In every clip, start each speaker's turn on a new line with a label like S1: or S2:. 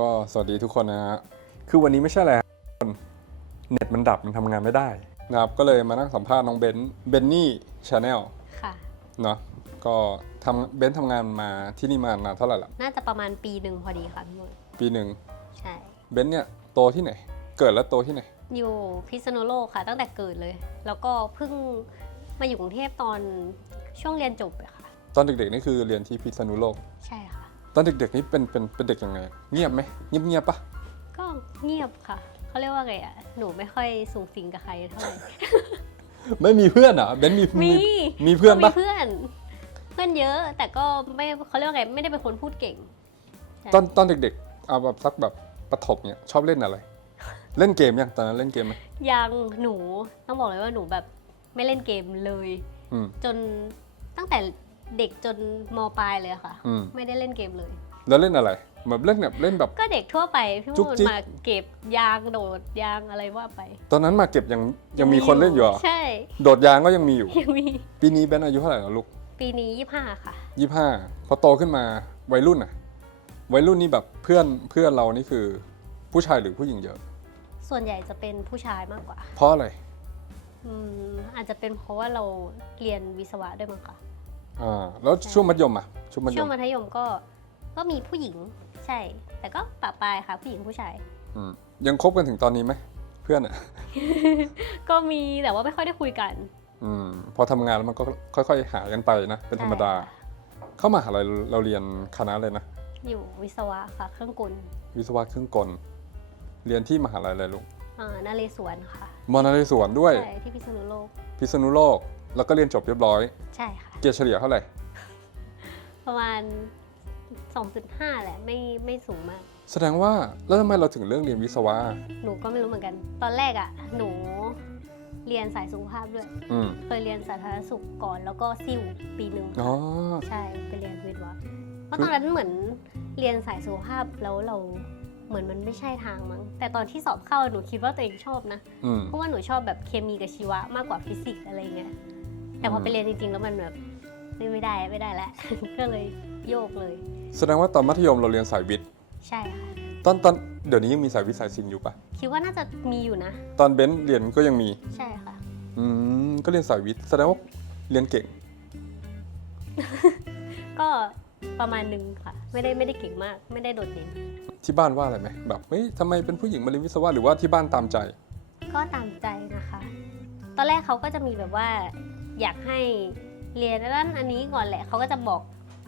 S1: ก็สวัสดีทุกคนนะฮะ คือวันนี้ไม่ใช่อะไรครับทุกคนเน็ตมันดับมันทำงานไม่ได้นะครับก็เลยมานั่งสัมภาษณ์น้องเบนซ์เบนนี่ชาแนล
S2: ค่ะ
S1: เนาะก็ทำเบนซ์ทำงานมาที่นี่มานานเท่าไหร่ละ
S2: น่าจะประมาณปีหนึ่งพอดีค่ะพี่มด
S1: ปีหนึ่ง
S2: ใช่
S1: เบนซ์เนี่ยโตที่ไหน เกิดแล้วโตที่ไหน
S2: อยู่พิษณุโลกค่ะตั้งแต่เกิดเลย แล้วก็เพิ่งมาอยู่กรุงเทพตอนช่วงเรียนจบเลยค่ะ
S1: ตอนเด็กๆนี่คือเรียนที่พิษณุโลก
S2: ใช่ค่ะ
S1: ตอนเด็กๆนี่เป็นเป็นเป็นเด็กยังไง เงียบไหมเงียบเงียบๆปะ
S2: ก็เงียบค่ะ เขาเรียกว่าไงอะ หนูไม่ค่อยสูงสิงกับใครเท่าไหร่
S1: ไม่มีเพื่อนเหรอะเบนซ์มี
S2: มี
S1: มีเพื่อน
S2: ก็
S1: ปะ
S2: มีเพื่อน เพื่อนเยอะ แต่ก็ไม่เขาเรียกว่าไง ไม่ได้เป็นคนพูดเก่ง
S1: ตอนตอนเด็กๆเอาแบบสักแบบประถมเนี่ยชอบเล่นอะไร เล่นเกมยังตอนนั้นเล่นเกมไหม
S2: ยังหนูต้องบอกเลยว่าหนูแบบไม่เล่นเกมเลย
S1: อืม
S2: จนตั้งแต่ เด็กจนมปลายเลยค่ะ
S1: อืม
S2: ไม่ได้เล่นเกมเลย
S1: แล้วเล่นอะไรแบบเล่นแบบเล่นแบบ
S2: ก็เด็กทั่วไปพี่
S1: จุ๊
S2: มู
S1: ก
S2: น
S1: จิ๊ก
S2: มาเก็บยางโดดยางอะไรว่าไป
S1: ตอนนั้นมาเก็บยังยังมีคนเล่นอยู่เหรอ
S2: ใช่
S1: โดดยางก็ยังมีอยู่
S2: ยังมี
S1: ปีนี้เบนอายุเท่าไหร่แล้วลูก
S2: ปีนี้ยี่ห้าค่ะ
S1: ยี่ห้าพอโตขึ้นมาวัยรุ่นอะวัยรุ่นนี่แบบเพื่อนเพื่อนเรานี่คือผู้ชายหรือผู้หญิงเยอะ
S2: ส่วนใหญ่จะเป็นผู้ชายมากกว่า
S1: เพราะอะไร
S2: อืมอาจจะเป็นเพราะว่าเราเรียนวิศวะด้วยมั้งค่ะ
S1: อ่าแล้วช่วงมัธยมอะช่วงมัธย
S2: ช่ว
S1: ม
S2: งมัธยมก็ก็มีผู้หญิงใช่ แต่ก็ปะปายค่ะ ผู้หญิงผู้ชาย
S1: อืมยังคบกันถึงตอนนี้ไหมเพื่อนอะ
S2: ก็มีแต่ว่าไม่ค่อยได้คุยกัน
S1: อืมพอทำงานแล้วมันก็ค่อยๆหากันไปนะเป็นธรรมดา
S2: ใช่ค่ะ
S1: เข้ามาหาลัยเราเรียนคณะเลยนะ
S2: อยู่วิศวะค่ะ เครื่องกล
S1: วิศวะเครื่องกล เรียนที่มหาลัยอะไรลูก
S2: อ่านเรศวรค่ะ
S1: มอนเรศวรด้วย
S2: ใช่ที่พิษณุโลก
S1: พิษณุโลก แล้วก็เรียนจบเรียบร้อย
S2: ใช่ค่ะ
S1: เกรดเฉลี่ยเท่าไหร่
S2: ประมาณ 2.5 แหละ ไม่ไม่สูงมาก
S1: แสดงว่าแล้วทำไมเราถึงเลือกเรียนวิศวะ
S2: หนูก็ไม่รู้เหมือนกัน ตอนแรกอะ่ะ หนูเรียนสายสุขภาพด้วย
S1: อืม
S2: เคยเรียนสาธารณสุขก่อนแล้วก็ซิ่วปีหนึ่ง
S1: อ๋อ
S2: ใช่ไปเรียนวิทย์วะเพราะตอนนั้นเหมือนเรียนสายสุขภาพแล้วเราเหมือนมันไม่ใช่ทางมั้ง แต่ตอนที่สอบเข้าหนูคิดว่าตัวเองชอบนะ
S1: อืม
S2: เพราะว่าหนูชอบแบบเคมีกับชีวะมากกว่าฟิสิกส์อะไรเงี้ย แต่พอ
S1: อืม
S2: ไปเรียนจริงๆ แล้วมันแบบ ไม่ไม่ได้ไม่ได้แล้ว ก็เลยโยกเลย
S1: แสดงว่าตอนมัธยมเราเรียนสายวิทย์
S2: ใช่ค่ะ
S1: ตอนตอนเดี๋ยวนี้ยังมีสายวิทย์สายศิลป์อยู่ปะ
S2: คิดว่าน่าจะมีอยู่นะ
S1: ตอนเบนซ์เรียนก็ยังมี
S2: ใช่ค่ะ
S1: อืมก็เรียนสายวิทย์แสดงว่าเรียนเก่ง
S2: ก็ประมาณหนึงค่ะ ไม่ได้ไม่ได้เก่งมาก ไม่ได้โดดเด่น
S1: ที่บ้านว่าอะไรไหมแบบเฮ้ยทำไมเป็นผู้หญิงมาเรียนวิศวะหรือว่าที่บ้านตามใจ
S2: ก็ตามใจนะคะ ตอนแรกเขาก็จะมีแบบว่า อยากให้ เรียนด้านอันนี้ก่อนแหละเขาก็จะบอก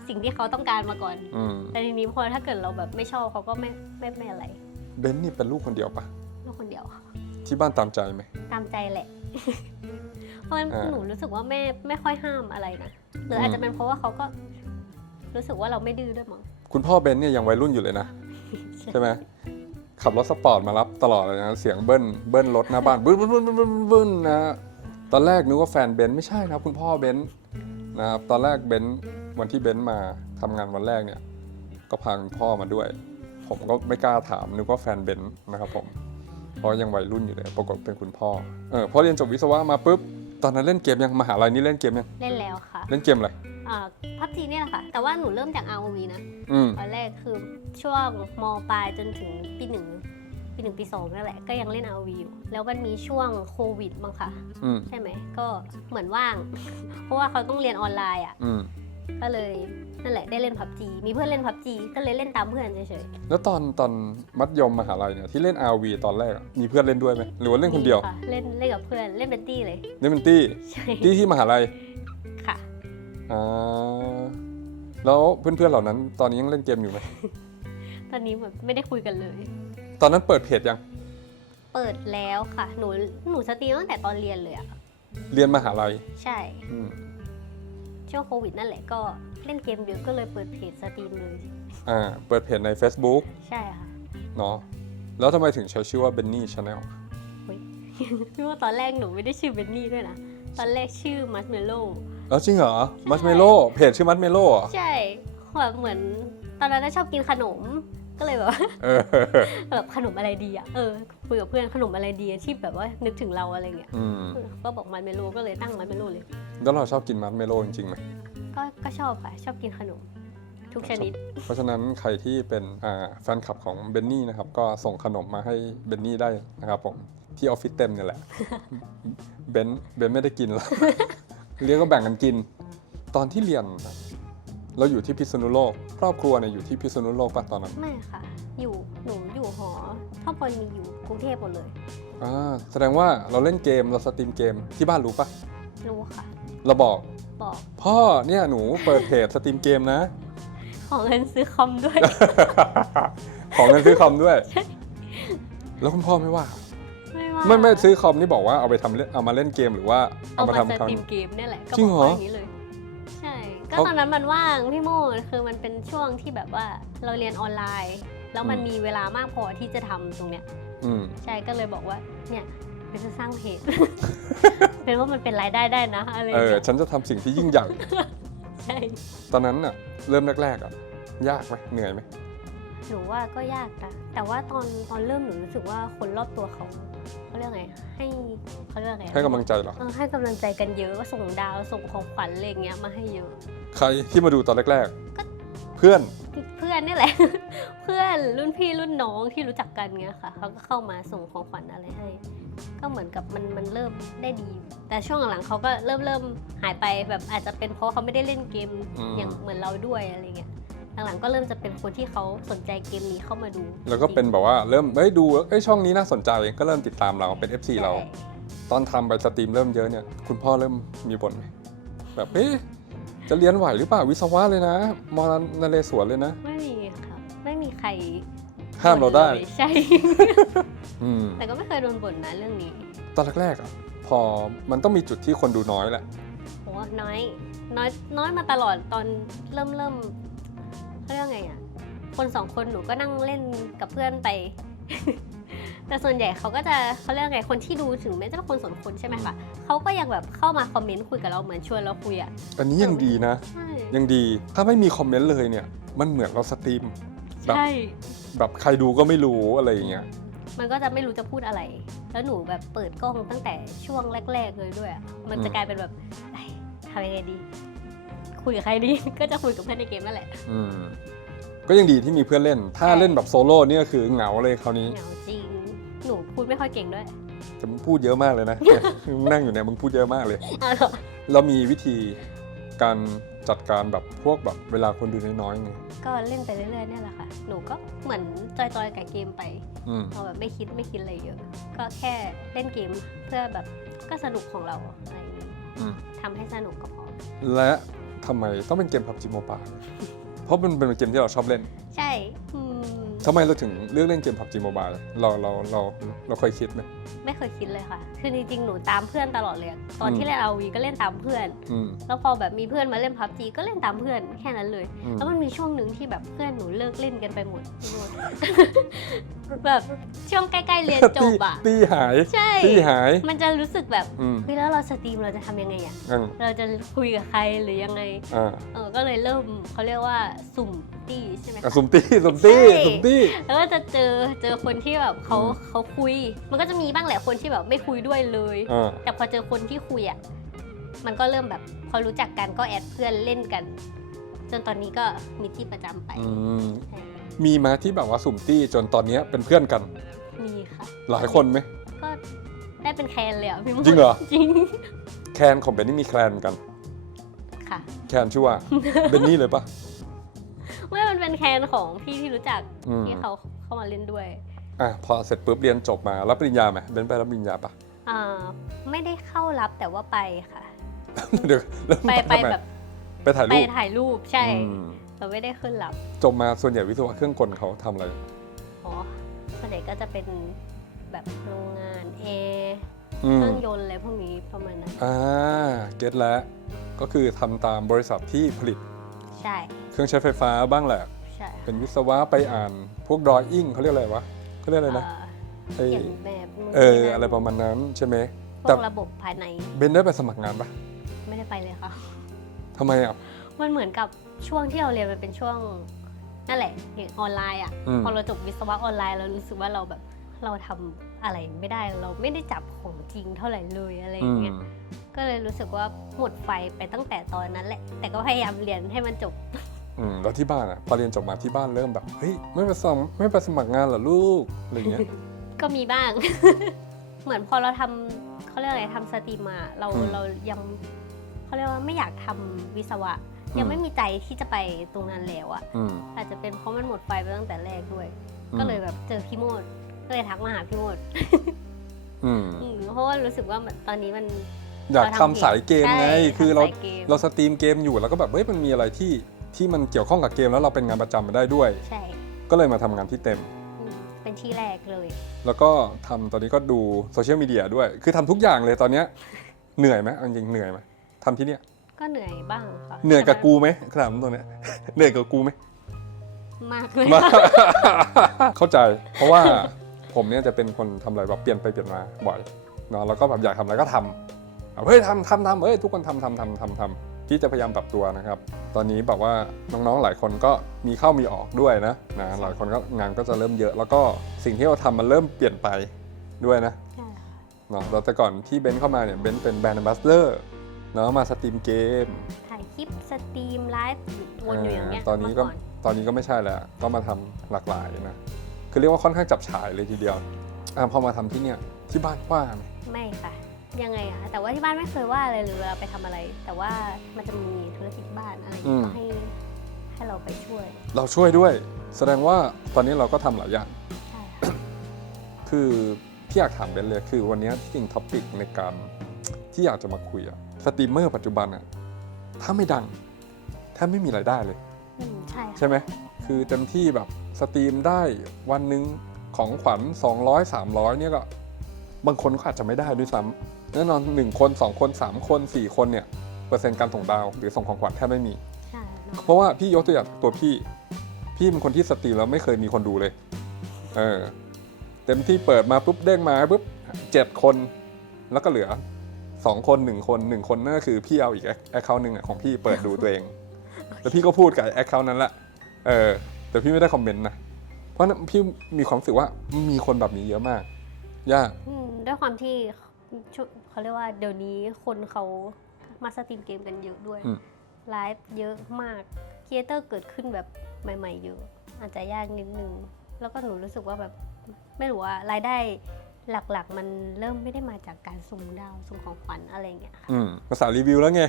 S2: สิ่งที่เขาต้องการมาก่อน
S1: อืม
S2: แต่ทีนี้พอถ้าเกิดเราแบบไม่ชอบเขาก็ไม่ไม่ไม่อะไร
S1: เบนซ์นี่เป็นลูกคนเดียวปะ
S2: ลูกคนเดียวค่ะ
S1: ที่บ้านตามใจไหม
S2: ตามใจแหละ เพราะฉะนั้น
S1: อ่า
S2: หนูรู้สึกว่าแม่ไม่ค่อยห้ามอะไรนะ หรืออาจจะเป็นเพราะว่าเขาก็ รู้สึกว่าเราไม่ดื้อด้วยมั้ง
S1: คุณพ่อเบนซ์เนี่ยยังวัยรุ่นอยู่เลยนะ ใช่ไหมขับรถสปอร์ตมารับตลอดเลยนะเสียงเบิ้ลเบิ้ลรถหน้าบ้านบึ้นบึ้นบึ้นบึ้นบึ้นบึ้นนะตอนแรกนึกว่าแฟนเบนซ์ไม่ใช่นะครับคุณพ่อเบนซ์ นะครับ ตอนแรกเบนซ์วันที่เบนซ์มาทำงานวันแรกเนี่ย ก็พาคุณพ่อมาด้วย ผมก็ไม่กล้าถามนึกว่าแฟนเบนซ์นะครับผมเพราะยังวัยรุ่นอยู่เลย ปรากฏเป็นคุณพ่อ เออพอเรียนจบวิศวะมาปุ๊บ ตอนนั้นเล่นเกมยังมหาลัยนี่เล่นเกมยัง
S2: เล่นแล้วค่ะ
S1: เล่นเกมอะไร
S2: อ่าพับจีเนี่ยแหละค่ะ แต่ว่าหนูเริ่มจาก ROV นะ
S1: อืม
S2: ตอนแรกคือช่วงมปลายจนถึงปีหนึ่ง ปีหนึ่งปีสองนั่นแหละก็ยังเล่น ROV อยู่ แล้วมันมีช่วงโควิดมั้งค่ะ
S1: อืม
S2: ใช่ไหมก็เหมือนว่าง เพราะว่าเขาต้องเรียนออนไลน์อะ
S1: อืม
S2: ก็เลยนั่นแหละได้เล่นพับจีมีเพื่อนเล่นพับจีก็เลยเล่นตามเพื่อนเฉย
S1: แล้วตอนตอนมัธยมมหาลัยเนี่ยที่เล่น RV ตอนแรกอะมีเพื่อนเล่นด้วยไหมหรือว่า
S2: ๆ
S1: เล่นคนเดียว
S2: ค่ะเล่นเล่นกับเพื่อนเล่นเป็นตี้เลย
S1: เล่นเป็นตี้
S2: ใช่
S1: ตี้ที่มหาลัย
S2: ค่ะ
S1: อ่าแล้วเพื่อนๆเหล่านั้นตอนนี้ยังเล่นเกมอยู่ไหม
S2: ตอนนี้แบบไม่ได้คุยกันเลย
S1: ตอนนั้นเปิดเพจยัง
S2: เปิดแล้วค่ะ หนูหนูสตรีมตั้งแต่ตอนเรียนเลยอะ
S1: เรียนมหาลัย
S2: ใช่
S1: อืม
S2: ช่วงโควิดนั่นแหละก็เล่นเกมเยอะก็เลยเปิดเพจสตรีมเลย
S1: อ่า เปิดเพจใน Facebook
S2: ใช่ค่ะ
S1: เนาะแล้วทำไมถึงใช้ชื่อว่า Benny Channel
S2: พี่ว่าตอนแรกหนูไม่ได้ชื่อเบนนี่ด้วยนะ ตอนแรกชื่อมัสเมโล
S1: แล้วจริงเหรอ มัชเมโลเพจชื่อมัชเมโลเหรอ
S2: ใช่แบบเหมือนตอนนั้นน่ะชอบกินขนม ก็เลยแบบว่า
S1: เออ
S2: แบบขนมอะไรดีอะเออคุยกับเพื่อนขนมอะไรดีอะที่แบบว่านึกถึงเราอะไรเงี้ย
S1: อืม
S2: เออก็บอกมัสเมโลก็เลยตั้งมัสเมโลเลย
S1: แล้วเราชอบกินมัชเมโลจริงๆไหม
S2: ก็ก็ชอบค่ะชอบกินขนม ทุกชนิด
S1: เพราะฉะนั้นใครที่เป็นอ่าแฟนคลับของเบนนี่นะครับก็ส่งขนมมาให้เบนนี่ได้นะครับผมที่ออฟฟิศเต็มเนี่ยแหละ เบนเบนไม่ได้กินหรอกเรียกก็แบ่งกันกิน ตอนที่เรียนน่ะ เราอยู่ที่พิษณุโลก ครอบครัวเนี่ยอยู่ที่พิษณุโลกป่ะตอนนั้น
S2: ไม่ค่ะ อยู่หนูอยู่หอครอบครัวมีอยู่กรุงเทพหมดเลย
S1: อ่าแสดงว่าเราเล่นเกมเราสตรีมเกมที่บ้านรู้ป่ะ
S2: รู้ค่ะ
S1: เราบอก
S2: บอก
S1: พ่อเนี่ยหนูเปิดเพจสตรีมเกมนะ
S2: ขอเงินซื้อคอมด้วย
S1: ของเงินซื้อคอมด้วย แล้วคุณพ่อไม่ว่า
S2: ไม่ว่า
S1: ไม่ไม่ซื้อคอมนี่บอกว่าเอาไปทำเล่นเอามาเล่นเกมหรือว่าเอา
S2: เอา
S1: มา
S2: มา
S1: ทำ
S2: ส
S1: คอม
S2: ตรีมเกมเนี่ยแหละก็
S1: จริง
S2: บ
S1: เหร
S2: อก
S1: อ
S2: ว่าอย่างนี้เลยใช่ ก็
S1: เขา
S2: ตอนนั้นมันว่างพี่โมคือมันเป็นช่วงที่แบบว่าเราเรียนออนไลน์ แล้วมัน
S1: อืม
S2: มีเวลามากพอที่จะทำตรงเนี้ย
S1: อืม
S2: ใช่ก็เลยบอกว่าเนี่ยเป็นจะสร้างเพจเป็นว่ามันเป็นรายได้ได้นะอะไรอ
S1: เอย่างอ
S2: เงี้ย
S1: ฉันจะทำสิ่งที่ยิ่งใหญ่
S2: ใช่
S1: ตอนนั้นน่ะเริ่มแรกๆอะยากไหมเหนื่อยไหม
S2: หนูว่าก็ยากนะแต่ว่าตอนตอนเริ่มหนูรู้สึกว่าคนรอบตัวเขาเขาเรียกไงให้เขาเรียกไง
S1: ให้กำลังใจเหรอ
S2: เออให้กำลังใจกันเยอะส่งดาวส่งของขวัญอะไรอย่างเงี้ยมาให้เยอะ
S1: ใครที่มาดูตอนแรกๆ เพื่อน
S2: เพื่อนนี่แหละ เพื่อนรุ่นพี่รุ่นน้องที่รู้จักกันเงี้ยค่ะเขาก็เข้ามาส่งของขวัญอะไรให้ ก็เหมือนกับมันมันเริ่มได้ดี แต่ช่วงหลังๆเขาก็เริ่มเริ่มหายไปแบบอาจจะเป็นเพราะเขาไม่ได้เล่นเกม
S1: อืม
S2: อย่างเหมือนเราด้วยอะไรเงี้ยหลังๆก็เริ่มจะเป็นคนที่เขาสนใจเกมนี้เข้ามาดู
S1: แล้วก็เป็นแบบว่าเริ่มเอ้ยดูเอ้ยช่องนี้น่าสนใจก็เริ่มติดตามเราเป็น FC
S2: ใช่
S1: เราตอนทำไปสตรีมเริ่มเยอะเนี่ยคุณพ่อเริ่มมีบ่นไหมแบบเอ๊ะ จะเรียนไหวหรือเปล่าวิศวะเลยนะมอนเรศวรเลยนะ
S2: ไม่มีค่ะไม่มีใคร
S1: ห้ามเราได้
S2: บ่นลยใช่
S1: อืม
S2: แต่ก็ไม่เคยโดนบ่นนะเรื่องนี้
S1: ตอนแรกๆอะพอมันต้องมีจุดที่คนดูน้อยแหละ
S2: โหน้อย น้อยน้อยมาตลอดตอนเริ่มเริ่มเขาเรียกไงอะ คนสองคนหนูก็นั่งเล่นกับเพื่อนไป แต่ส่วนใหญ่เขาก็จะเขาเรียกไงคนที่ดูถึงแม้จะเป็นคนสองคนใช่ไหมคะเขาก็ยังแบบเข้ามาคอมเมนต์คุยกับเราเหมือนชวนเราคุยอะ
S1: อันนี้ยังดีนะ
S2: ใช่
S1: ยังดีถ้าไม่มีคอมเมนต์เลยเนี่ย มันเหมือนเราสตรีมแบบ
S2: ใช่
S1: แบบใครดูก็ไม่รู้อะไรอย่างเงี้ย
S2: มันก็จะไม่รู้จะพูดอะไร แล้วหนูแบบเปิดกล้องตั้งแต่ช่วงแรก ๆ เลยด้วยอะมันจะ
S1: อืม
S2: กลายเป็นแบบเอ้ยทำยังไงดี คุยกับใครดี ก็จะคุยกับเพื่อนในเกมนั่นแหละ
S1: อืมก็ยังดีที่มีเพื่อนเล่น ถ้า
S2: ใช่
S1: เล่นแบบโซโล่เนี่ยคือเหงาเลยคราวนี้
S2: เหงาจริง หนูพูดไม่ค่อยเก่งด้วย
S1: แต่มึงพูดเยอะมากเลยนะเนี่ยมึงนั่งอยู่เนี่ยมึงพูดเยอะมากเลย
S2: อ้าวเหรอ
S1: เรามีวิธีการจัดการแบบพวกแบบเวลาคนดูน้อยๆไง
S2: ก็เล่นไปเรื่อยๆเนี่ยแหละค่ะ หนูก็เหมือนจอยๆกับเกมไป
S1: อืม
S2: เราแบบไม่คิดไม่คิดอะไรเยอะ ก็แค่เล่นเกมเพื่อแบบก็สนุกของเราอะไรอย่างนี้
S1: อืม
S2: ทำให้สนุกก็พอ
S1: และทำไมต้องเป็นเกม PUBG Mobile เพราะมันเป็นเกมที่เราชอบเล่น
S2: ใช่อืม
S1: ทำไมเราถึงเลือกเล่นเกม PUBG Mobile เราเราเราเราเคยคิดไหม
S2: ไม่เคยคิดเลยค่ะ คือจริงๆหนูตามเพื่อนตลอดเลยอะตอน
S1: อืม
S2: ที่เล่นเอาวีก็เล่นตามเพื่อน
S1: อืม
S2: แล้วพอแบบมีเพื่อนมาเล่นพับจีก็เล่นตามเพื่อนแค่นั้นเลย
S1: อืม
S2: แล้วมันมีช่วงหนึ่งที่แบบเพื่อนหนูเลิกเล่นกันไปหมดพี่โมดแบบช่วงใกล้ๆเรียนจบอะ
S1: ตี้หาย
S2: ใช่
S1: ตี้หาย
S2: มันจะรู้สึกแบบ
S1: อืม
S2: เฮ้ยแล้วเราสตรีมเราจะทำยังไงอะ
S1: อืม
S2: เราจะคุยกับใครหรือยังไง
S1: อ่า
S2: เออก็เลยเริ่มเขาเรียกว่าสุ่มตี้ใช่ไหม
S1: อะ
S2: คะ
S1: สุ่มตี้สุ่มตี้
S2: ใช่
S1: สุ่มตี้
S2: แล้วก็จะเจอเจอคนที่แบบเขา
S1: อืม
S2: เขาคุย มันก็จะมีบ้างแหละคนที่แบบไม่คุยด้วยเลย
S1: อ่า
S2: แต่พอเจอคนที่คุยอะ มันก็เริ่มแบบ พอรู้จักกันก็แอดเพื่อนเล่นกัน จนตอนนี้ก็มีที่ประจำไป
S1: อืม
S2: ใช่
S1: มีมาที่แบบว่าสุ่มตี้จนตอนเนี้ยเป็นเพื่อนกัน
S2: มีค่ะ
S1: หลายคนไหม
S2: ก็ได้เป็นแคนเลยอะพี่มด
S1: จริงเหรอ
S2: จริง
S1: แคนของเบนนี่มีแคลนกัน
S2: ค่ะ
S1: แคนชื่อว่า เบนนี่เลยปะ
S2: ไม่มันเป็นแคนของพี่ที่รู้จัก
S1: อืม
S2: ที่เขาเข้ามาเล่นด้วย
S1: อะพอเสร็จปุ๊บเรียนจบมารับปริญญาไหมเบนไปรับปริญญาปะ
S2: อ่าไม่ได้เข้ารับแต่ว่าไปค่ะ
S1: เดี๋ยวแล้ว
S2: ไปไป
S1: ทำม
S2: แบบ
S1: ไปถ่าย
S2: ไป
S1: รูป
S2: ถ่ายรูปใช่
S1: อืม
S2: เราไม่ได้ขึ้นรับ
S1: จบมาส่วนใหญ่วิศวะเครื่องกลเขาทำอะไร
S2: อ๋อส่วนใหญ่ก็จะเป็นแบบโรงงานแอร์
S1: อื
S2: เค
S1: ม
S2: รื่องยนต์อะไรพวกนี้ประมาณนั้น
S1: อ่าเก็ตแล้ว ก็คือทำตามบริษัทที่ผลิต
S2: ใช่
S1: เครื่องใช้ไฟฟ้าบ้างแหละ
S2: ใช่
S1: เป็นวิศวะไปอ่านพวกดรออิ่งเขาเรียกอะไรวะเขาเรียกอะไรนะ
S2: เอ่อ
S1: ไอ
S2: เขียนแบบนู่น
S1: เออ
S2: นี่นั่น
S1: อะไรประมาณนั้นใช่ไหม
S2: พ
S1: แต่
S2: วกระบบภายใน
S1: เบนได้ไปสมัครงานปะ
S2: ไม่ได้ไปเลยค่ะ
S1: ทำไมอะ
S2: มันเหมือนกับช่วงที่เราเรียนมันเป็นช่วงนั่นแหละอย่างออนไลน์อะ
S1: อืม
S2: พอเราจบวิศวะออนไลน์เรารู้สึกว่าเราแบบเราทำอะไรไม่ได้เราไม่ได้จับของจริงเท่าไหร่เลยอะไรอ
S1: อื
S2: ย่าง
S1: ม
S2: เงี้ย ก็เลยรู้สึกว่าหมดไฟไปตั้งแต่ตอนนั้นแหละ แต่ก็พยายามเรียนให้มันจบ
S1: อืมแล้วที่บ้านอะพอเรียนจบมาที่บ้านเริ่มแบบเฮ้ยไม่ไปสมัครไม่ไปสมัครงานเหรอลูกอะไรเงี้ย
S2: ก็มีบ้าง เหมือนพอเราทำเขาเรียกอะไรทำสตรีมมาเรา
S1: อืม
S2: เรายังเขาเรียกว่าไม่อยากทำวิศวะ
S1: อืม
S2: ยังไม่มีใจที่จะไปตรงนั้นแล้วอะ
S1: อืม
S2: อาจจะเป็นเพราะมันหมดไฟไปตั้งแต่แรกด้วย
S1: อืม
S2: ก็เลยแบบเจอพี่โมดก็เลยทักมาหาพี่โมด
S1: อืม
S2: อืมเพราะว่ารู้สึกว่าแบบตอนนี้มัน
S1: อยากทำสายเกมไง
S2: ใช่
S1: คือเรา
S2: ทำสยกม
S1: เราสตรีมเกมอยู่แล้วก็แบบเฮ้ยมันมีอะไรที่ที่มันเกี่ยวข้องกับเกมแล้วเราเป็นงานประจำมาได้ด้วย
S2: ใช่
S1: ก็เลยมาทำงานที่เต็ม
S2: อืมเป็นที่แรกเลย
S1: แล้วก็ทำตอนนี้ก็ดูโซเชียลมีเดียด้วย คือทำทุกอย่างเลยตอนเนี้ยเหนื่อยไหมเอาจริงๆเหนื่อยไหมทำที่เนี้ย
S2: ก็เหนื่อยบ้างค่ะ
S1: เหนื่อยกับ
S2: แต่
S1: กูไหมถามตรงเนี้ยเหนื่อยกับกูไหม
S2: มากเลย
S1: มาเข้าใจ เพราะว่าผมเนี่ยจะเป็นคนทำอะไรแบบเปลี่ยนไปเปลี่ยนมาบ่อยเนาะแล้วก็แบบอยากทำอะไรก็ทำ เอาเฮ้ยทำทำทำเอ้ยทุกคนทำทำทำทำทำพี่จะพยายามปรับตัวนะครับ ตอนนี้แบบว่าน้องๆหลายคนก็มีเข้ามีออกด้วยนะนะหลายคนก็งานก็จะเริ่มเยอะ แล้วก็สิ่งที่เราทำมันเริ่มเปลี่ยนไปด้วยนะ
S2: ใช่ค่ะ
S1: เนาะแล้วแต่ก่อนที่เบนซ์เข้ามาเนี่ยเบนซ์เป็นแบรนด์ a m b a s s a d o r เนาะมาสตรีมเกม
S2: ถ่ายคลิปสตรีมไลฟ์วนอยู่อย่างเงี้ย
S1: ตอนนี้ก็
S2: เมื่
S1: ตอนนี้ก็ไม่ใช่แล้วก็มาทำหลากหลายนะคือเรียกว่าค่อนข้างจับฉายเลยทีเดียวอะพอมาทำที่เนี่ยที่บ้านว่าไหม
S2: ไม่ค่ะ ยังไงอะแต่ว่าที่บ้านไม่เคยว่าอะไรเลยเวลาไปทำอะไร แต่ว่ามันจะมีธุรกิจที่บ้านอะไรอย่างเงี้ยก็ให้ให้เราไปช่วย
S1: เราช่วยด้วย แสดงว่าตอนนี้เราก็ทำหลายอย่าง
S2: ใช่ค่ะ
S1: คือที่อยากถามเบนเลยคือวันนี้ที่จริงท็อปิกในการที่อยากจะมาคุยอะสตรีมเมอร์ปัจจุบันอะถ้าไม่ดังแทบไม่มีรายได้เลย
S2: อืมใช่ค่ะ
S1: ใช่ไหมคือเต็มที่แบบสตรีมได้วันหนึ่งของขวัญ 200 300เนี่ยก็ บางคนก็อาจจะไม่ได้ด้วยซ้ำ แน่นอน 1 คน 2 คน 3 คน 4 คนเนี่ยเปอร์เซ็นต์การส่งดาวหรือส่งของขวัญแทบไม่มี
S2: ใช่เนอะ
S1: เพราะว่าพี่ยกตัวอย่างตัวพี่ พี่เป็นคนที่สตรีมแล้วไม่เคยมีคนดูเลย เออ เต็มที่เปิดมาปุ๊บเด้งมาปุ๊บเจ็ดคน แล้วก็เหลือสองคนหนึ่งคนหนึ่งคนนั่นก็คือพี่เอาอีกแอคเคาท์หนึ่งอะของพี่เปิดดูตัวเอง แล้วพี่ก็พูดกับแอคเคาท์นั้นแหละเออ แต่พี่ไม่ได้คอมเมนต์นะ เพราะฉะนั้นพี่มีความรู้สึกว่ามีคนแบบนี้เยอะมาก ยาก
S2: อืมด้วยความที่ ชุเขาเรียกว่าเดี๋ยวนี้คนเขามาสตรีมเกมกันเยอะด้วย
S1: อืม
S2: ไลฟ์เยอะมากครีเอเตอร์เกิดขึ้นแบบใหม่ ๆ เยอะ อาจจะยากนิดนึง แล้วก็หนูรู้สึกว่าแบบไม่รู้ว่ารายได้หลักๆ มันเริ่มไม่ได้มาจากการสุ่มดาวสุ่มของขวัญอะไรอย่างเงี้ยค่ะ
S1: อืมภาษารีวิวแล้วไง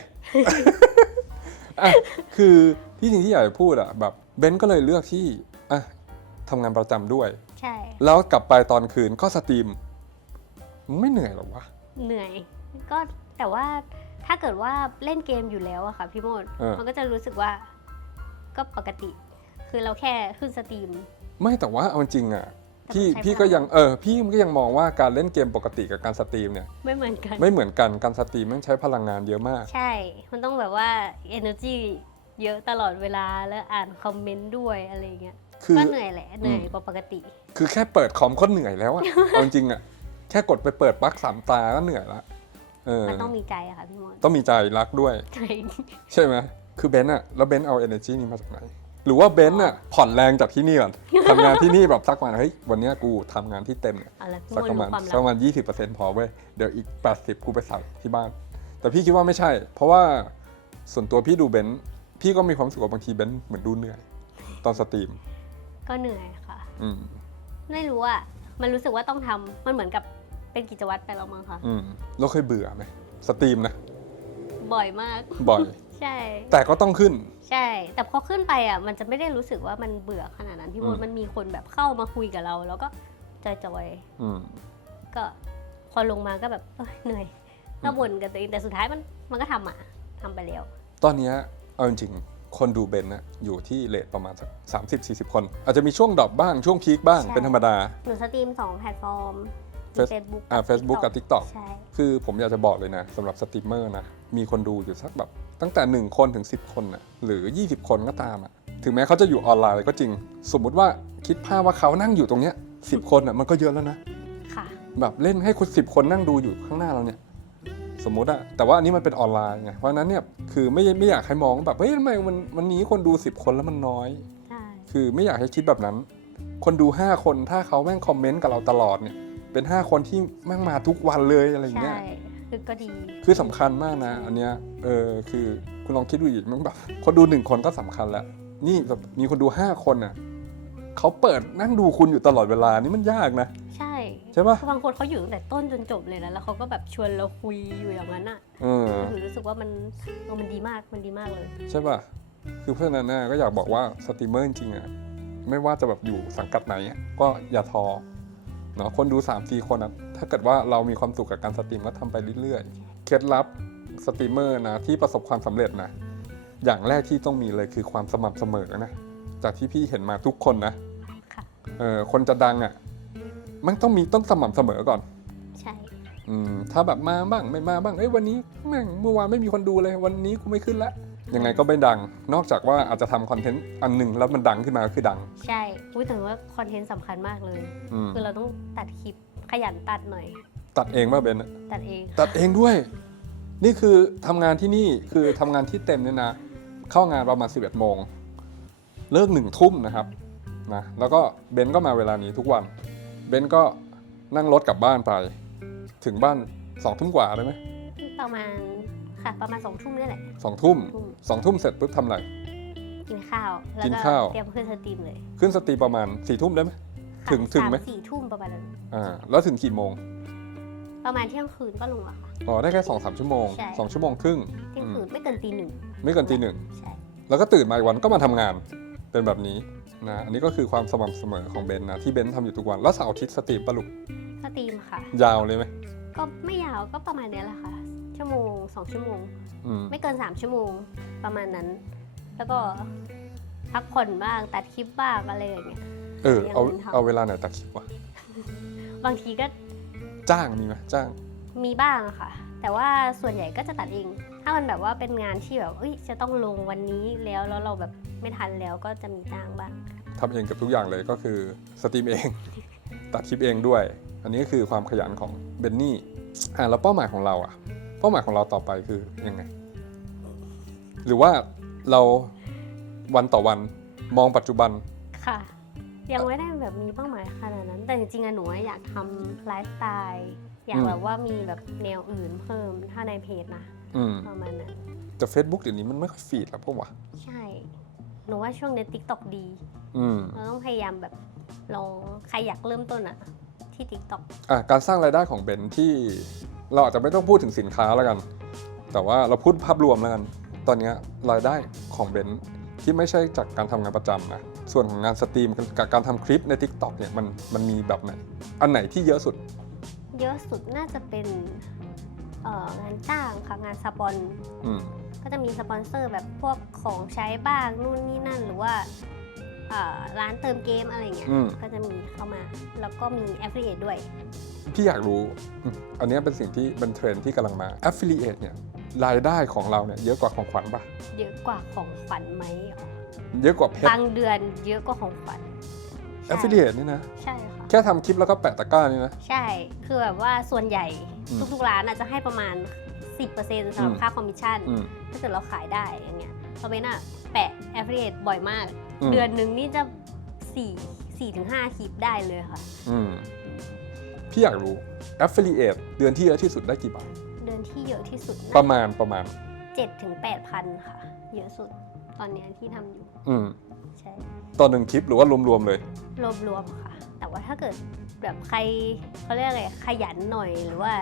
S1: อะคือที่จริงที่อยากจะพูดอะแบบเบนซ์ก็เลยเลือกที่อะทำงานประจำด้วย
S2: ใช่
S1: แล้วกลับไปตอนคืนก็สตรีมมึง ไม่เหนื่อยหรอวะ
S2: เหนื่อย ก็แต่ว่าถ้าเกิดว่าเล่นเกมอยู่แล้วอะค่ะพี่โมด
S1: เออ
S2: มันก็จะรู้สึกว่า ก็ปกติ คือเราแค่ขึ้นสตรีม
S1: ไม่แต่ว่าเอาจริงอะ
S2: แต่
S1: พี่
S2: มันใช้
S1: พี่
S2: พลัง
S1: ก็ยังเออพี่ก็ยังมองว่าการเล่นเกมปกติกับการสตรีมเนี่ย
S2: ไม่เหมือนกัน
S1: ไม่เหมือนกันการสตรีมมันใช้พลังงานเยอะมาก
S2: ใช่ มันต้องแบบว่า energy เยอะตลอดเวลาแล้วอ่านคอมเมนต์ด้วยอะไรเงี้ย
S1: คือ
S2: ก็เหนื่อยแหละ เหนื่อยกว่าปกติ
S1: คือแค่เปิดคอมก็เหนื่อยแล้วอะ เอาจริงอะ แค่กดไปเปิดปลั๊กสามตาก็เหนื่อยละเออ
S2: มันต้องมีใจอะค่ะพี่มด
S1: ต้องมีใจรักด้วย
S2: ใจ
S1: ใช่ไหมคือเบนซ์อะแล้วเบนซ์เอา energy นี้มาจากไหน หรือว่าเบนซ์อะผ่อนแรงจากที่นี่ก่อนทำงานที่นี่แบบสักประมาณเฮ้ยวันเนี้ยกูทำงานที่เต็มเนี่ย
S2: เอาละพี่
S1: สัก
S2: มด
S1: ประมาณ
S2: รู้ความ
S1: สัก
S2: ลั
S1: ป
S2: บ
S1: ระมาณยี่สิบเปอร์เซ็นต์พอเว้ยเดี๋ยวอีกแปดสิบกูไปใส่ที่บ้าน แต่พี่คิดว่าไม่ใช่ เพราะว่าส่วนตัวพี่ดูเบนซ์พี่ก็มีความรู้สึกว่าบางทีเบนซ์เหมือนดูเหนื่อย ตอนสตรีม
S2: ก็เหนื่อยค่ะ
S1: อืม
S2: ไม่รู้อะมันรู้สึกว่าต้องทำมันเหมือนกับ เป็นกิจวัตรไปแล้วมั้งค่ะ
S1: อืมแล้วเคยเบื่อไหมสตรีมนะ
S2: บ่อยมาก
S1: บ่อย
S2: ใช่
S1: แต่ก็ต้องขึ้น
S2: ใช่ แต่พอขึ้นไปอะ มันจะไม่ได้รู้สึกว่ามันเบื่อขนาดนั้นพี่มด
S1: อืม
S2: มันมีคนแบบเข้ามาคุยกับเรา แล้วก็จอย
S1: อืม
S2: ๆก็พอลงมาก็แบบเอ้ยเหนื่อยก็บ่นกับตัวเองแต่สุดท้ายมันมันก็ทำอะทำไปแล้ว
S1: ตอนเนี้ยเอาจริงๆคนดูเบนซ์นะอยู่ที่เลทประมาณสักสามสิบสี่สิบคน อาจจะมีช่วงดรอปบ้างช่วงพีคบ้าง
S2: ใช่
S1: เป็นธรรมดา
S2: หนูสตรีมสองแพลตฟอร์ม
S1: เฟซ
S2: เฟซบุ๊ก
S1: อ่า Facebook กับ TikTok
S2: ใช่
S1: คือผมอยากจะบอกเลยนะสำหรับสตรีมเมอร์นะมีคนดูอยู่สักแบบตั้งแต่ 1 คนถึง 10 คนนะหรือ 20 คนก็ตามอะถึงแม้เขาจะอยู่ออนไลน์ก็จริง สมมุติว่าคิดภาพว่าเขานั่งอยู่ตรงเนี้ยสิคนอะมันก็เยอะแล้วนะ
S2: ค่ะ
S1: แบบเล่นให้คุณสิบคนนั่งดูอยู่ข้างหน้าเราเนี่ย สมมุติอะแต่ว่าอันนี้มันเป็นออนไลน์ไงเพราะฉะนั้นเนี่ยคือไม่ไม่อยากให้มองแบบเฮ้ยทำไมมันวันนี้คนดู 10 คนแล้วมันน้อย
S2: ใช่
S1: คือไม่อยากให้คิดแบบนั้น คนดู 5 คนถ้าเขาแม่งคอมเมนต์กับเราตลอดเนี่ย เป็น 5 คนที่แม่งมาทุกวันเลยอะไรอย่างเงี้
S2: ใช่
S1: ย
S2: คือก็ดี
S1: คือสำคัญมากนะ อันเนี้ยเออคือคุณลองคิดดูอีกมันแบบคนดูหนึ่งคนก็สำคัญแล้วนี่แบบมีคนดู5คนอะเขาเปิดนั่งดูคุณอยู่ตลอดเวลานี่มันยากนะ
S2: ใช่
S1: ใช่ปะ
S2: คือบางคนเขาอยู่ตั้งแต่ต้นจนจบเลยนะแล้วเขาก็แบบชวนเราคุยอยู่อย่างนั้นอะ
S1: เออ
S2: หนูรู้สึกว่ามันเออมันดีมากมันดีมากเลย
S1: ใช่ป่ะ คือเพื่อนนั้นน่ะก็อยากบอกว่าสตรีมเมอร์จริงๆอะไม่ว่าจะแบบอยู่สังกัดไหนอะก็อย่าทอ เนาะคนดู3ามสี่คนอะถ้าเกิดว่าเรามีความสุขกับการสตรีมก็ทำไปเรื่อยๆ เคล็ดลับสตรีมเมอร์นะที่ประสบความสำเร็จนะอย่างแรกที่ต้องมีเลยคือความสม่ำเสมอนะจากที่พี่เห็นมาทุกคนนะ
S2: ค่ะ
S1: เออคนจะดังอะมันต้องมีต้องสม่ำเสมอก่อน
S2: ใช่
S1: อืมถ้าแบบมาบ้างไม่มาบ้างเอ้ยวันนี้แม่งเมื่อวานไม่มีคนดูเลย วันนี้กูไม่ขึ้นละ ยังไงก็ไม่ดัง นอกจากว่าอาจจะทำคอนเทนต์อันหนึ่งแล้วมันดังขึ้นมาก็คือดัง
S2: ใช่อุ้ยแต่ว่าคอนเทนต์สำคัญมากเลย
S1: อืม
S2: คือเราต้องตัดคลิปขยันตัดหน่อย
S1: ตัดเองป่ะเบน
S2: ตัดเอง
S1: ตัดเองด้วย นี่คือทำงานที่นี่คือทำงานที่เต็มเนี่ยนะ เข้างานประมาณ 11 โมง เลิกหนึ่งทุ่มนะครับนะแล้วก็เบนก็มาเวลานี้ทุกวัน เบนก็นั่งรถกลับบ้านไป ถึงบ้านสองทุ่มกว่าได้ไหม
S2: ประมาณ ค่ะ ประมาณสองทุ่มนี่แหละ
S1: สองทุ่ม
S2: ทุ่ม
S1: สองทุ่มเสร็จปุ๊บทำอะไร
S2: กินข้าว แล้ว
S1: กิน
S2: ก็
S1: ข้าว
S2: เตรียมขึ้นสตรีมเลย
S1: ขึ้นสตรีมประมาณสี่ทุ่มได้ไหม
S2: ค่ะ
S1: ถึงถึงไหม
S2: สาสี่ทุ่มประมาณนั้น
S1: อ่าแล้วถึงกี่โมง
S2: ประมาณเที่ยงคืนก็ลงแล้วค่ะ
S1: อ๋อได้แค่สองสามชั่วโมง
S2: ใช่
S1: สองชั่วโมงครึ่ง
S2: เที่ยง
S1: อืม
S2: คืนไม่เกินตีหนึ่ง
S1: ไม่เกินตีหนึ่ง
S2: ใช่
S1: แล้วก็ตื่นมาอีกวันก็มาทำงานเป็นแบบนี้นะอันนี้ก็คือความสม่ำเสมอของเบนนะที่เบนทำอยู่ทุกวันแล้วเสาร์อาทิตย์สตรีมปะลุก
S2: สตรีมค่ะ
S1: ยาวเลยไหม
S2: ก็ไม่ยาวก็ประมาณเนี้ยแหละค่ะ ชั่วโมงสองชั่วโมง
S1: อืม
S2: ไม่เกินสามชั่วโมงประมาณนั้น แล้วก็พักผ่อนบ้างตัดคลิปบ้างอะไรอย่างเงี้ย
S1: เออเอา
S2: ยังไม่ทำ
S1: เอาเวลาไหนตัดคลิปวะ
S2: บางทีก็
S1: จ้างมีไหมจ้าง
S2: มีบ้างค่ะ แต่ว่าส่วนใหญ่ก็จะตัดเอง ถ้ามันแบบว่าเป็นงานที่แบบเอ้ยจะต้องลงวันนี้แล้วแล้วเราแบบไม่ทันแล้วก็จะมีจ้างบ้าง
S1: ทำเองเกับทุกอย่างเลยก็คือสตรีมเอง ตัดคลิปเองด้วย อันนี้ก็คือความขยันของเบนนี่อ่าแล้วเป้าหมายของเราอะเป้าหมายของเราต่อไปคือยังไง หรือว่าเราวันต่อวันมองปัจจุบัน
S2: ค่ะ ยังไม่ได้แบบมีเป้าหมายขนาดนั้น แต่จริงๆอะหนูอะอยากทำไลฟ์สไตล์อยาก
S1: อืม
S2: แบบว่ามีแบบแนวอื่นเพิ่มถ้าในเพจนะ
S1: อืม
S2: ประมาณนั้น
S1: แต่ Facebook เดี๋ยวนี้มันไม่ค่อยฟีดแล้วพวกวะ
S2: ใช่ หนูว่าช่วงนี้ติ๊กต็อกดี
S1: อืม
S2: เราต้องพยายามแบบลองใครอยากเริ่มต้นอะที่ติ๊กต็อก
S1: อะการสร้างรายได้ของเบนที่ เราอาจจะไม่ต้องพูดถึงสินค้าแล้วกัน แต่ว่าเราพูดภาพรวมแล้วกัน ตอนเนี้ยรายได้ของเบนที่ไม่ใช่จากการทำงานประจำนะส่วนของงานสตรีมกับการทำคลิปใน TikTok เนี่ยมันมันมีแบบไหน อันไหนที่เยอะสุด
S2: เยอะสุดน่าจะเป็นเอ่องานจ้างค่ะงานสปอน
S1: อืม
S2: ก็จะมีสปอนเซอร์แบบพวกของใช้บ้างนู่นนี่นั่นหรือว่าเอ่อ ร้านเติมเกมอะไรเงี้ย
S1: อืม
S2: ก็จะมีเข้ามา แล้วก็มี affiliate ด้วย
S1: พี่อยากรู้อืมอันเนี้ยเป็นสิ่งที่เป็นเทรนด์ที่กำลังมา Affiliate เนี่ยรายได้ของเราเนี่ยเยอะกว่าของขวัญปะ
S2: เยอะกว่าของขวัญไหมอ๋อ
S1: เยอะกว่าเพชร
S2: บางเดือนเยอะกว่าของขวัญใช่
S1: Affiliate นี่นะ
S2: ใช่ค่ะ
S1: แค่ทำคลิปแล้วก็แปะตะกร้านี่นะ
S2: ใช่ คือแบบว่าส่วนใหญ่
S1: อืม
S2: ทุกๆร้านอาจจะให้ประมาณ 10%สำหรั
S1: อื
S2: บ
S1: ม
S2: ค่าคอมมิชชั่น
S1: อืม
S2: ถ้าเกิดเราขายได้อย่างเงี้ยเราเป็นอะแปะ affiliate บ่อยมาก
S1: อืม
S2: เดือนหนึ่งนี่จะ4 4ถึง5คลิปได้เลยค่ะ
S1: อืมพี่อยากรู้ Affiliate เดือนที่เยอะที่สุดได้กี่บาท
S2: เดือนที่เยอะที่สุด
S1: ประมาณประมาณ
S2: 7ถึง8พันค่ะ เยอะสุดตอนเนี้ยที่ทำอยู่
S1: อืม
S2: ใช่
S1: ต่อหนึ่งคลิปหรือว่ารวมๆเลย
S2: รวมๆค่ะ แต่ว่าถ้าเกิดแบบใครเขาเรียกอะไรขยันหน่อยหรือว่า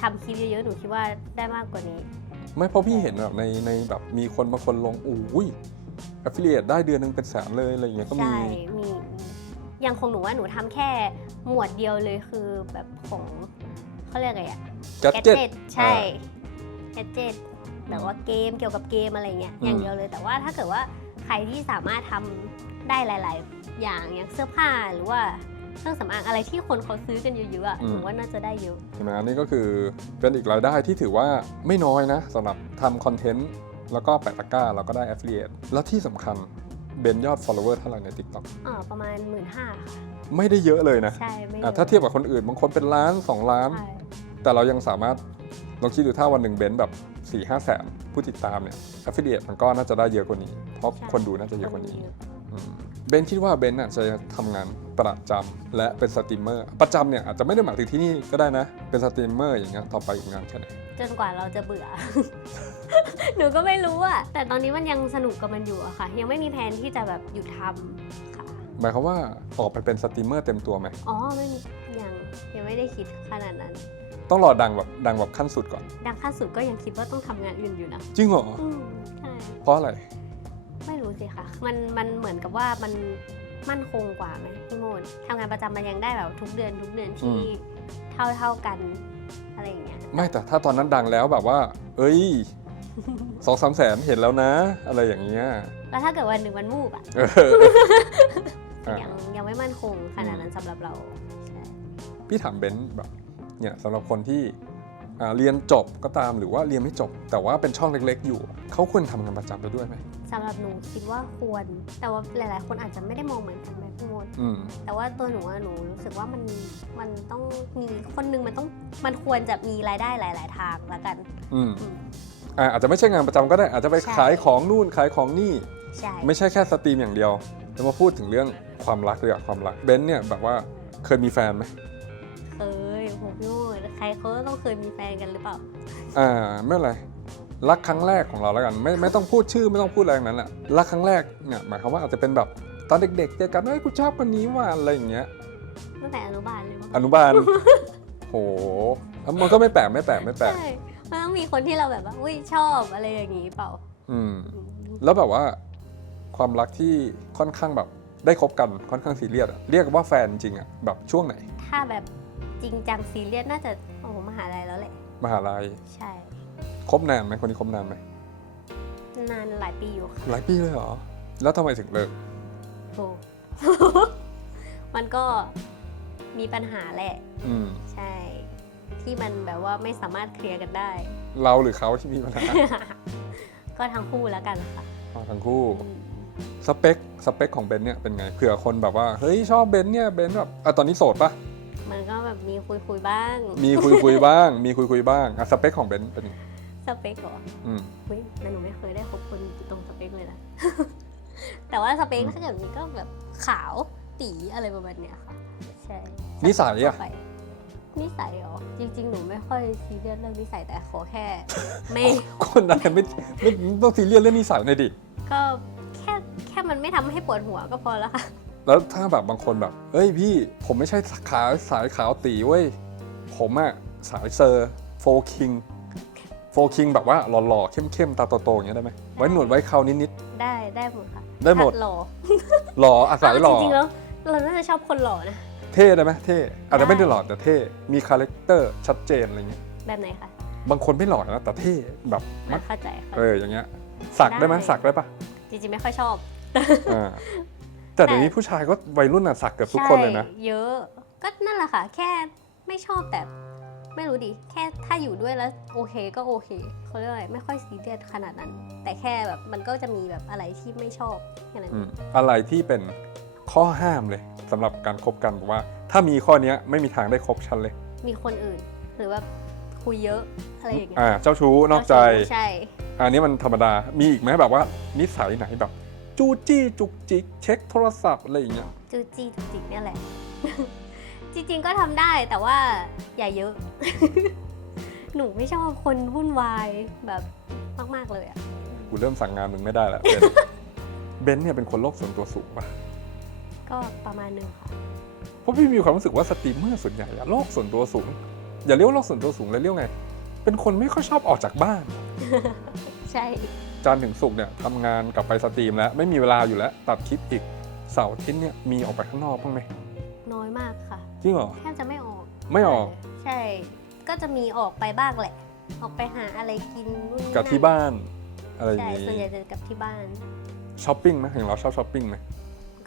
S2: ทำคลิปเยอะๆหนูคิดว่าได้มากกว่านี้
S1: ไม่เพราะพี่เห็นแบบในในแบบมีคนบางคนลงอุ้ย Affiliate ได้เดือนหนึงเป็นแสนเลยอะไรอย่างเงี้ยก็มี
S2: ใช่มีอย่างของหนูว่าหนูทำแค่หมวดเดียวเลยคือแบบของเขาเรียกอะไรอะ
S1: g a d g e t
S2: ใช่แกดเจ็ตแบบว่าเกมเกี่ยวกับเกมอะไรเงี้ย
S1: อืม
S2: อย่างเดียวเลยแต่ว่าถ้าเกิดว่าใครที่สามารถทำได้หลาย ๆ อย่างอย่างเสื้อผ้าหรือว่าเครื่องสำอางอะไรที่คนเขาซื้อกันเยอะๆอะหนูว่าน่าจะได้เยอะ
S1: ใช่ไหมอันนี้ก็คือเป็นอีกรายได้ที่ถือว่าไม่น้อยนะสำหรับทำคอนเทนต์ แล้วก็แปะตะกร้าแล้วก็ได้ Affiliate แล้วที่สำคัญเบนยอด follower เท่าไหร่ใน TikTok
S2: อ่าประมาณหมื่นห้าค่ะ
S1: ไม่ได้เยอะเลยนะ
S2: ใช่ ไม่
S1: อะถ้าเทียบกับคนอื่นบางคนเป็นล้าน 2 ล้าน
S2: ใช่
S1: แต่เรายังสามารถลองคิดดูถ้าวันหนึ่งเบนซ์แบบ4ี่ห้าแสนผู้ติดตามเนี่ย affiliate มันก็น่าจะได้เยอะกว่านี้ เพราะคนดูน่าจะเยอะกว่านี้อืมเบนซ์คิดว่าเบนซ์น่ะจะทำงานประจำและเป็นสตรีมเมอร์ประจำเนี่ยอาจจะไม่ได้หมายถึงที่นี่ก็ได้นะ เป็นสตรีมเมอร์อย่างเงี้ยต่อไปอีกนานแค่ไหน
S2: จนกว่าเราจะเบื่อ หนูก็ไม่รู้อะแต่ตอนนี้มันยังสนุกกับมันอยู่อะค่ะ ยังไม่มีแผนที่จะแบบหยุดทำค่ะ
S1: หมายความว่าออกไปเป็นสตรีมเมอร์เต็มตัวไหม
S2: อ๋อไม่มียังยังไม่ได้คิดขนาดนั้น
S1: ต้องรอดังแบบดังแบบขั้นสุดก่อน
S2: ดังขั้นสุดก็ยังคิดว่าต้องทำงานอื่นอยู่นะ
S1: จริงเหรอ
S2: อืมใช่
S1: เพราะอะไร
S2: ไม่รู้สิค่ะ มันมันเหมือนกับว่ามันมั่นคงกว่าไหมพี่โมดทำงานประจำมันยังได้แบบทุกเดือนทุกเดือนที่
S1: อืม
S2: เท่าเท่ากันอะไรอย่างเงี้ย
S1: ไม่แต่ถ้าตอนนั้นดังแล้วแบบว่า เอ้ย สองสามแสนเห็นแล้วนะ อะไรอย่างเงี้ย
S2: แล้วถ้าเกิดวันหนึ่งมันวูบอะ
S1: เอออะ
S2: ยังยังไม่มั่นคงขนาดนั้นสำหรับเราใช่
S1: พี่ถามเบนซ์แบบเนี่ยสำหรับคนที่อ่าเรียนจบก็ตามหรือว่าเรียนไม่จบ แต่ว่าเป็นช่องเล็กๆ อยู่ เขาควรทำงานประจำไปด้วยไหม
S2: สำหรับหนูคิดว่าควร แต่ว่าหลาย ๆ คนอาจจะไม่ได้มองเหมือนกันไหมพี่โมด
S1: อืม
S2: แต่ว่าตัวหนูอะหนูรู้สึกว่ามันมันต้องมีคนหนึงมันต้องมันควรจะมีรายได้หลาย ๆ ทางละกัน
S1: อืม
S2: อืม
S1: อ่าอาจจะไม่ใช่งานประจำก็ได้อาจจะไป
S2: ใช่
S1: ขายของนู่นขายของนี่
S2: ใช่
S1: ไม่ใช่แค่สตรีมอย่างเดียวจะมาพูดถึงเรื่องความรักเลยอะความรักเบนซ์เนี่ยแบบว่าเคยมีแฟนไหม
S2: เคยโหพี่โมดใครเขาก็ต้องเคยมีแฟนกันหรือเปล่า
S1: อ่าไม่เป็นไรรักครั้งแรกของเราแล้วกันไม่ไม่ต้องพูดชื่อไม่ต้องพูดอะไรทั้งนั้นแหละรักครั้งแรกเนี่ยหมายความว่าอาจจะเป็นแบบตอนเด็กๆเจอกันเอ้ยกูชอบคนนี้ว่ะอะไรอย่างเงี้ย
S2: ตั้งแต่อนุบาลเลยมั้ง
S1: อนุบาล โหแล้วมันก็ไม่แปลกไม่แปลกไม่แปลก
S2: ใช่ มันต้องมีคนที่เราแบบว่า อุ้ยชอบอะไรอย่างงี้เปล่า
S1: อืม
S2: อืม
S1: แล้วแบบว่าความรักที่ค่อนข้างแบบได้คบกันค่อนข้างซีเรียสอะเรียกว่าแฟนจริงอะแบบช่วงไหน
S2: ถ้าแบบจริงจังซีเรียสน่าจะโอ้โหมหาลัยแล้วแหละ
S1: มหาลัย
S2: ใช่
S1: คบนานไหมคนนี้คบนานไหม
S2: นานหลายปีอยู่ค่ะ
S1: หลายปีเลยเหรอ แล้วทำไมถึงเลิก
S2: โอ้ มันก็มีปัญหาแหละ
S1: อืม
S2: ใช่ ที่มันแบบว่าไม่สามารถเคลียร์กันได้
S1: เราหรือเขาที่มีปัญหา
S2: ก็ทั้งคู่แล้วกันค่ะ
S1: อ๋อทั้งคู่
S2: อืม
S1: สเปคสเปคของเบนซ์เนี่ยเป็นไงเผื่อคนแบบว่าเฮ้ยชอบเบนซ์เนี่ยเบนซ์แบบอะตอนนี้โสดปะ
S2: มันก็แบบมีคุยคุยๆบ้าง
S1: มีคุยคุยบ้าง มีคุยคุยบ้างอะสเปคของเบนซ์เป็นไง
S2: สเปคเหรอ
S1: อืม
S2: เฮ้ยแต่หนูไม่เคยได้คบคนตรงสเปคเลยนะแต่ว่าสเปค
S1: อืม
S2: ถ้าเกิดมีก็แบบขาวตีอะไรประมาณเนี้ยค่ะใช่
S1: นิสัยอะ
S2: ทั่วไป นิสัยเหรอจริง ๆ หนูไม่ค่อยซีเรียสเรื่องนิสัยแต่ขอแค่ ไม่
S1: คนอะไรไม่ไม่ไม่ต้องซีเรียสเรื่องนิสัยหน่อยดิ
S2: ก็แค่แค่มันไม่ทำให้ปวดหัวก็พอแล้วค่ะ
S1: แล้วถ้าแบบบางคนแบบ เฮ้ยพี่ผมไม่ใช่ขาสายขาวตีเว้ย ผมอะสายเซอร์โฟคิง โฟคิงแบบว่าหล่อๆ เข้มๆ ตาโตๆอย่างเงี้ยได้ไหม ไว้หนวดไว้เขานิด
S2: ได้ได้หมดค่ะ
S1: ได้หมด
S2: ถ้าหล่อ
S1: ๆ หล่ออาศัยหล่อ
S2: จริงๆแล้วเราน่าจะชอบคนหล่อนะ
S1: เท่ได้ไหมเท่อาจจะไม่
S2: ได้
S1: ได้หล่อแต่เท่ มีคาแรคเตอร์ชัดเจนอะไรเงี้ย
S2: แบบไหนคะ
S1: บางคนไม่หล่อนะแต่เท่แบบ
S2: อะเข้าใจค่ะ
S1: เอออย่างเงี้ยสักได้ไหม
S2: ได้
S1: สักได้ปะ
S2: จริงๆไม่ค่อยชอบ
S1: อ่าแต่เดี๋ยวนี้ผู้ชายก็วัยรุ่นอะสักเกือบทุกคนเลยนะ
S2: ใช่เยอะ ก็นั่นแหละค่ะ แค่ไม่ชอบแต่ ไม่รู้ดิ แค่ถ้าอยู่ด้วยแล้วโอเคก็โอเคเขาเรียกอะไรไม่ค่อยซีเรียสขนาดนั้น แต่แค่แบบมันก็จะมีแบบอะไรที่ไม่ชอบแค่นั้น
S1: อืมอะไรที่เป็น ข้อห้ามเลยสำหรับการคบกันบอกว่า ถ้ามีข้อเนี้ยไม่มีทางได้คบฉันเลย
S2: มีคนอื่นหรือว่าคุยเยอะอะไรอย่างเงี้ย
S1: อ่าเจ้าชู้นอกใจ
S2: ใช่
S1: อันนี้มันธรรมดามีอีกไหมแบบว่านิสัยไหนแบบ จู้จี้จุกจิกเช็คโทรศัพท์อะไรอย่างเงี้ย
S2: จูจีจุกจิกเนี่ยแหละ จริงๆก็ทำได้แต่ว่าอย่าเยอะ หนูไม่ชอบคนวุ่นวายแบบมากๆเลยอะ
S1: กูเริ่มสั่งงานมึงไม่ได้แล้วเบนเบนเนี่ยเป็นคนโลกส่วนตัวสูงป่ะ
S2: ก็ประมาณหนึงค่ะ
S1: เพราะพี่มีความรู้สึกว่าสตรีมเมอร์ส่วนใหญ่อะโลกส่วนตัวสูง อย่าเรียกว่าโลกส่วนตัวสูงเลยเรียกว่าไง เป็นคนไม่ค่อยชอบออกจากบ้าน
S2: ใช่
S1: จันทร์ถึงศุกร์เนี่ยทำงานกลับไปสตรีมแล้ว ไม่มีเวลาอยู่แล้ว ตัดคลิปอีกเสาร์อาทิตย์เนี่ยมีออกไปข้างนอกบ้างไหม
S2: น้อยมากค่ะ
S1: จริงเหรอ
S2: แทบจะไม่ออก
S1: ไม่ออก
S2: ใช่ ก็จะมีออกไปบ้างแหละ ออกไปหาอะไรกินนู่นนี่
S1: กับที่
S2: นั่น
S1: บ้าน อะไรอย่า
S2: ใช่
S1: ง
S2: ส่วนใหญ่
S1: นี้
S2: จะกับที่บ้าน
S1: ช้อปปิ้งไหมอย่างเราชอบช้อปปิ้งไหม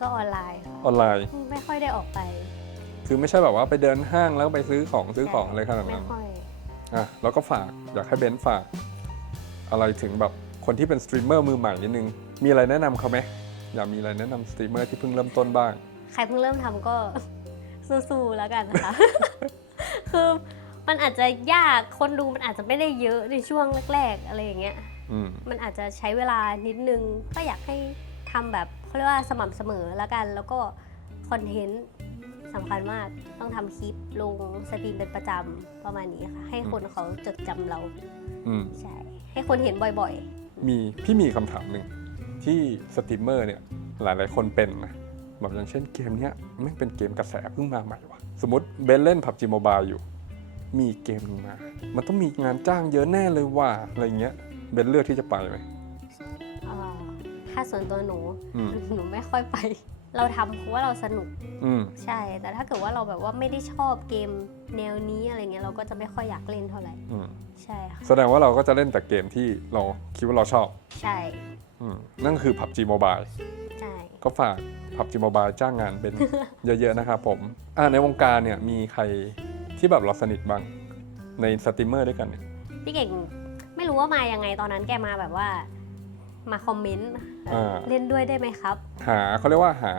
S2: ก็ออนไลน์ค่ะ
S1: ออนไลน์
S2: ไม่ค่อยได้ออกไป
S1: คือไม่ใช่แบบว่าไปเดินห้างแล้วไปซื้อของซื้อของอะไรขนาด
S2: ไม่
S1: นั้น
S2: ค่อย
S1: อะแล้วก็ฝากอยากให้เบนซ์ฝาก อะไรถึงแบบคนที่เป็นสตรีมเมอร์มือใหม่นิดนึง มีอะไรแนะนำเขาไหมอยากมีอะไรแนะนำสตรีมเมอร์ที่เพิ่งเริ่มต้นบ้าง
S2: ใครเพิ่งเริ่มทำก็ สู้ๆแล้วกันนะคะ คือมันอาจจะยากคนดูมันอาจจะไม่ได้เยอะในช่วงแรกๆอะไรอย่างเงี้ย
S1: อืม
S2: มันอาจจะใช้เวลานิดนึง ก็อยากให้ ทำแบบเขาเรียกว่าสม่ำเสมอแล้วกันแล้วก็คอนเทนต์สำคัญมากต้องทำคลิปลงสตรีมเป็นประจำประมาณนี้ค่ะ ให้คนเขาจดจำเรา
S1: อืม
S2: ใช่ใให้คนเห็นบ่อย
S1: มีพี่มีคำถามหนึ่งที่สตรีมเมอร์เนี่ยหลายๆคนเป็นนะแบบอย่างเช่นเกมเนี้ยไม่งเป็นเกมกระแสเพิ่งมาใหม่วะสมมติเบนเล่น PUBG Mobile อยู่ มีเกมหนึงมา มันต้องมีงานจ้างเยอะแน่เลยว่าอะไรเงี้ยเบนเลือกที่จะไปไหม
S2: ๆเอ่อ ถ้าส่วนตัวหนู
S1: อืม
S2: หนูไม่ค่อยไป เราทำเพราะว่าเราสนุก
S1: อืม
S2: ใช่ แต่ถ้าเกิดว่าเราแบบว่าไม่ได้ชอบเกมแนวนี้อะไรเงี้ยเราก็จะไม่ค่อยอยากเล่นเท่าไหร่
S1: อืม
S2: ใช่ค่ะ
S1: แสดงว่าเราก็จะเล่นแต่เกมที่เราคิดว่าเราชอบ
S2: ใช่
S1: อืมนั่นก็คือ PUBG Mobile
S2: ใช่
S1: ก็ฝาก PUBG Mobile จ้างงานเป็น เยอะ ๆ นะครับผม อ่าในวงการเนี่ยมีใครที่แบบเราสนิทบ้างในสตรีมเมอร์ด้วยกันเนี่ย
S2: พี่เก่งไม่รู้ว่ามายังไงตอนนั้นแกมาแบบว่า มาคอมเมนต์
S1: อ่า
S2: เล่นด้วยได้ไหมครับ
S1: หาเขาเรียกว่าหา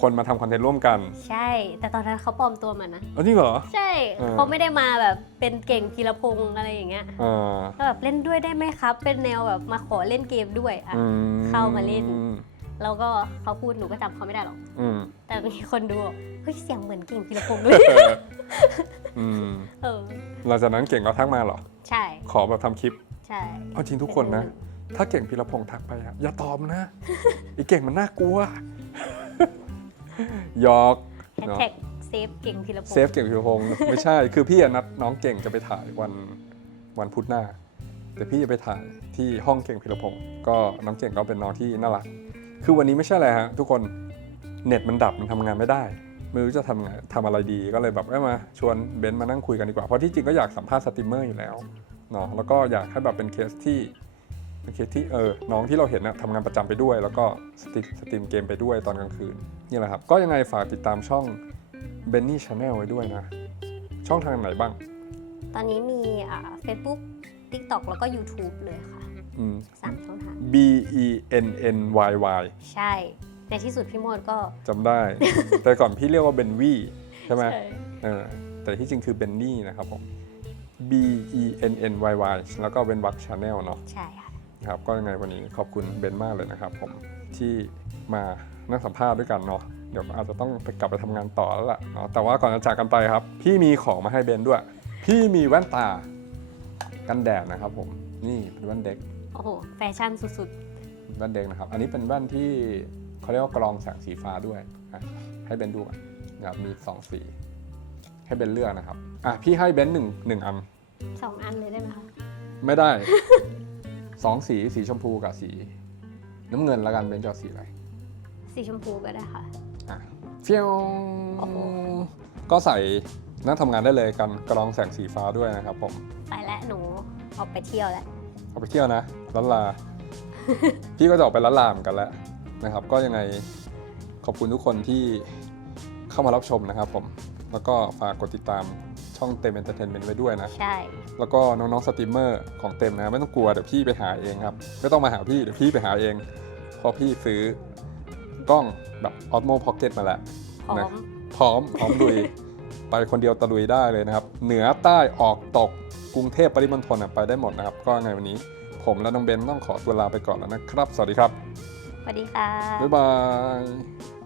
S1: คนมาทำคอนเทนต์ร่วมกัน
S2: ใช่ แต่ตอนนั้นเขาปลอมตัวมานะ
S1: อ๋อนี่เหรอ
S2: ใช่
S1: เออ
S2: เขาไม่ได้มาแบบเป็นเก่งพีรพงษ์อะไรอย่างเงี้ย
S1: อ่า
S2: ก็แบบเล่นด้วยได้ไหมครับ เป็นแนวแบบมาขอเล่นเกมด้วยอะ
S1: อืม
S2: เข้ามาเล่น แล้วก็เขาพูดหนูก็จำเขาไม่ได้หรอก
S1: อืม
S2: แต่มีคนดูบอกเฮ้ยเสียงเหมือนเก่งพีรพงษ์เลย
S1: อืม
S2: เออ
S1: หลังจากนั้นเก่งก็ทักมาเหรอ
S2: ใช่
S1: ขอแบบทำคลิป
S2: ใช่
S1: เอาจริงทุกคนนะ ถ้าเก่งพิรพงษ์ทักไปอะอย่าตอบนะไอ้เก่งมันน่ากลัวหยอก
S2: แฮช
S1: เนาะ
S2: แท็กเซฟเก่งพีรพง
S1: เซ
S2: ษ์
S1: ฟเก่งพิรพงษ์ไม่ใช่ คือพี่อะนัดน้องเก่งจะไปถ่ายวันวันพุธหน้า แต่พี่จะไปถ่ายที่ห้องเก่งพิรพงศ์ก็น้องเก่งก็เป็นน้องที่น่ารัก คือวันนี้ไม่ใช่อะไรฮะทุกคนเน็ตมันดับมันทำงานไม่ได้ ไม่รู้จะทำไงทำอะไรดีก็เลยแบบเอ้ยมาชวนเบนซ์มานั่งคุยกันดีกว่า เพราะที่จริงก็อยากสัมภาษณ์สตรีมเมอร์อยู่แล้วเนาะแล้วก็อยากให้แบบเป็นเคสที่ เป็นเคสที่เออน้องที่เราเห็นนะทำงานประจำไปด้วย แล้วก็สตรีมสตรีมเกมไปด้วยตอนกลางคืนนี่แหละครับ ก็ยังไงฝากติดตามช่อง b e n n y Channel ไว้ด้วยนะ ช่องทางไหนบ้าง
S2: ตอนนี้มีอ่า Facebook TikTok แล้วก็ YouTube เลยค่ะ
S1: อืม
S2: สามช่องทาง
S1: B E N N Y Y
S2: ใช่ ในที่สุดพี่โมดก็
S1: จำได้ แต่ก่อนพี่เรียกว่าเบนวีใช่ไหมเออแต่ที่จริงคือเบนนี่นะครับผม B E N N Y Y แล้วก็เป็นวักชาแนลเนาะ
S2: ใช่ค่ะ
S1: ครับก็ยังไงวันนี้ขอบคุณเบนมากเลยนะครับ ผมที่มานั่งสัมภาษณ์ด้วยกันเนาะเดี๋ยวอาจจะต้องไปกลับไปทำงานต่อแล้วล่ะเนาะแต่ว่าก่อนจะจากกันไปครับ พี่มีของมาให้เบนด้วย พี่มีแว่นตากันแดดนะครับ ผมนี่เป็นแว่นเด็ก
S2: โอ้โหแฟชั่นสุด
S1: แว่นเด็กนะครับ อันนี้เป็นแว่นที่เขาเรียกว่ากรองแสงสีฟ้าด้วยอะให้เบนดูก่อนนะครับมีสองสีให้เบนเลือกนะครับอะพี่ให้เบนหนึ่งหนึ่งอัน
S2: ๆสองอันเลยได้ไหมคะ
S1: ไม่ได้ สองสีสีชมพูกับสี น้ำเงินแล้วกันเบนจะเอาสีอะไร
S2: สีชมพูก็ได้ค่ะ
S1: อะเฟี้ยว
S2: โอ้โห
S1: ก็ใส่นั่งทำงานได้เลยกันกรองแสงสีฟ้าด้วยนะครับผม
S2: ไปแล้วหนูออกไปเที่ยวแล้ว
S1: เอาไปเที่ยวนะลันลา พี่ก็จะออกไปลันลาเหมือนกันแล้วนะครับ ก็ยังไงขอบคุณทุกคนที่เข้ามารับชมนะครับผม แล้วก็ฝากกดติดตาม ช่องเต็มเอนเตอร์เทนเมนต์ไว้ด้วยนะ
S2: ใช่แล้ว
S1: แล้วก็น้องๆสตรีมเมอร์ของเต็มนะไม่ต้องกลัวเดี๋ยวพี่ไปหาเองครับไม่ต้องมาหาพี่เดี๋ยวพี่ไปหาเองเพราะพี่ซื้อกล้องแบบ Osmo Pocket มาแล้ว
S2: พร้อ
S1: นะ
S2: ม
S1: พร้อมพร้อมลุย ไปคนเดียวตะลุยได้เลยนะครับ เหนือใต้ออกตกกรุงเทพปริมณฑลน่ะไปได้หมดนะครับ ก็ไงวันนี้ ผมและน้องเบนต้องขอตัวลาไปก่อนแล้วนะครับ สวัสดีครับ
S2: สวัสดีค่ะ
S1: บ๊ายบาย